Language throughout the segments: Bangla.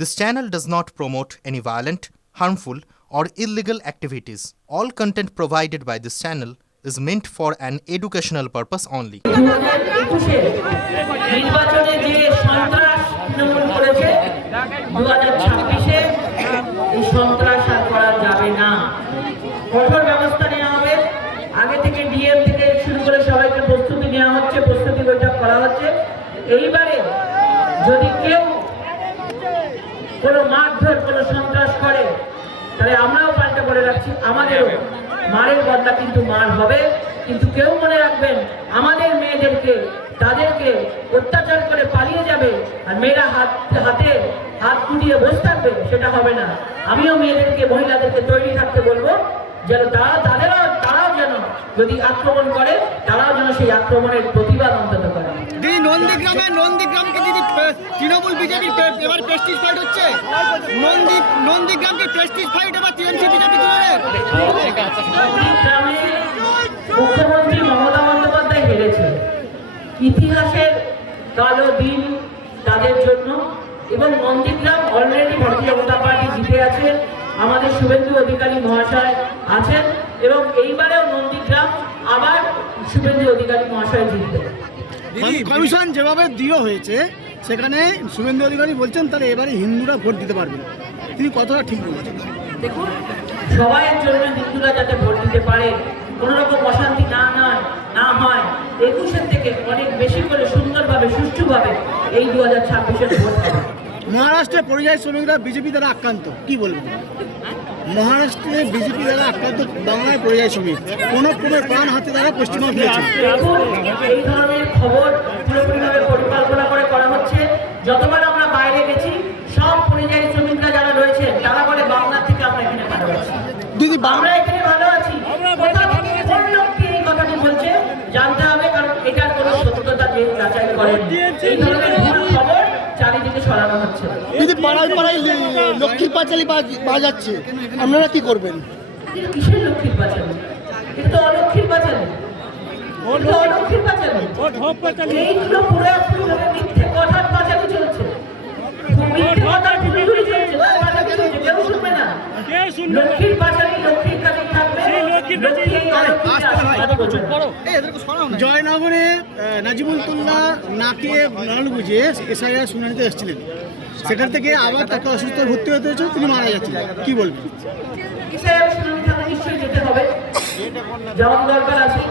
This channel does not promote any violent, harmful, or illegal activities. All content provided by this channel is meant for an educational purpose only. নির্বাচনে যে সন্ত্রাস তৃণমূল করেছে 2026-এ এই সন্ত্রাস আর করা যাবে না। কঠোর ব্যবস্থা নেওয়া হবে। আগে থেকে ডিএম থেকে শুরু করে সবাইকে প্রস্তুতি নেওয়া হচ্ছে, প্রস্তুতি বৈঠক করা হচ্ছে। এইবারে যদি কেউ কোনো মারধর কোনো সন্ত্রাস করে তাহলে আমরাও পাল্টা করে রাখছি, আমাদেরও মারের বদলা কিন্তু মার হবে। কিন্তু কেউ মনে রাখবেন, আমাদের মেয়েদেরকে তাদেরকে অত্যাচার করে পালিয়ে যাবে আর মেয়েরা হাতে হাত গুটিয়ে বসে থাকবে, সেটা হবে না। আমিও মেয়েদেরকে মহিলাদেরকে তৈরি থাকতে বলবো যেন তারাও যেন যদি আক্রমণ করে তারাও যেন সেই আক্রমণের প্রতিবাদ অন্তত করে। দিদি নন্দীগ্রামকে দিদি তৃণমূল বিজেপি এবার প্রেস্টিজ ফাইট হচ্ছে, নন্দীগ্রামকে প্রেস্টিজ ফাইট এবার টিএমসি বিজেপি নন্দীগ্রামে মুখ্যমন্ত্রী মমতা বন্দ্যোপাধ্যায় হেরেছে, ইতিহাসের কালো দিন তাদের জন্য। এবং নন্দীগ্রাম অলরেডি ভারতীয় জনতা পার্টি জিতে আছে, আমাদের শুভেন্দু অধিকারী মহাশয় আছেন এবং এইবারেও নন্দীগ্রাম আবার শুভেন্দু অধিকারী মহাশয় জিতবে। কমিশন যেভাবে দেওয়া হয়েছে সেখানে শুভেন্দু অধিকারী বলছেন তাহলে এবারে হিন্দুরা ভোট দিতে পারবে, তিনি কতটা ঠিক বলছেন? দেখুন, সবাইয়ের জন্য হিন্দুরা যাতে ভোট দিতে পারে, কোনো রকম অশান্তি না হয়, 21-এর থেকে অনেক বেশি করে সুন্দরভাবে সুষ্ঠুভাবে এই 2026-এর ভোট হবে। মহারাষ্ট্রে পরিযায়ী শ্রমিকরা বিজেপি দ্বারা আক্রান্ত, কি বলবেন? মহারাষ্ট্রে বিজেপি দ্বারা আক্রান্ত বাংলায় পরিযায়ী শ্রমিক কোনো ক্রমে প্রাণ হাতে দ্বারা পশ্চিমবঙ্গ ফিরেছে। এই ধরনের খবর পুরোপুরিভাবে পরিকল্পনা করে করা হচ্ছে। যতবার আমরা বাইরে গেছি সব পরিযায়ী শ্রমিকরা যারা রয়েছে তারা বলে বাংলা থেকে আমরা এখানে ভালো আছি, দিদি আমরা এখানে ভালো আছি। কোথা থেকে কোন লোকটি এই কথাটি বলছে জানতে হবে, কারণ এটার কোনো সত্যতা যাচাই করেন। এই ধরনের ভুল খবর চারিদিকে ছড়ানো হচ্ছে। দিদি পাড়ায় লক্ষ্মীর পাঁচালী বাজাচ্ছে, আপনারা কি করবেন? কিসের লক্ষ্মীর পাঁচালী? এটা তো অলক্ষ্মীর পাঁচালী, অলক্ষ্মীর পাঁচালী। এইগুলো পুরোপুরিভাবে মিথ্যে কথার পাঁচালী চলছে, মিথ্যে কথার ঠুকুরি চলছে, কেউ শুনবে না। লক্ষ্মীর পাঁচালী লক্ষ্মীর কাছে থাকবে। জয়নগরে নাজিবুল্লাহ নাকে নল বুঝে এসআইআর শুনানিতে এসেছিলেন, সেখান থেকে আবার তাকে অসুস্থ ভর্তি হতে হয়েছে, তিনি মারা যাচ্ছিলেন, কি বলবেন? এসআইআর শুনানি থাকা নিশ্চয়ই যেতে হবে, যাওয়ার দরকার আছে।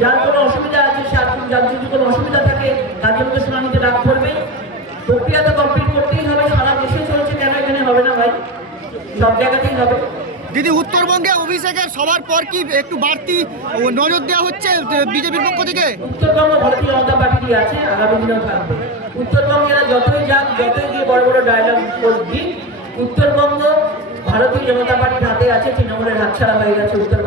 যার কোনো অসুবিধা আছে, যার যদি কোনো অসুবিধা থাকে তাদের মধ্যে শুনানিতে ডাক করবে। প্রক্রিয়া তো কমপ্লিট করতেই হবে, সারা দেশে চলছে, কেন এখানে হবে না ভাই? সব জায়গাতেই হবে। দিদি উত্তরবঙ্গে অভিষেকের সবার পর কি একটু বাড়তি নজর দেওয়া হচ্ছে বিজেপির পক্ষ থেকে? উত্তরবঙ্গ ভারতীয় জনতা পার্টি আছে, আগামী দিনেও থাকবে। উত্তরবঙ্গেরা যতই যাক, যতই গিয়ে বড় বড় ডায়লগ দিক, উত্তরবঙ্গ ভারতীয় জনতা পার্টির হাতে আছে, তৃণমূলের হাতছাড়া হয়ে গেছে উত্তর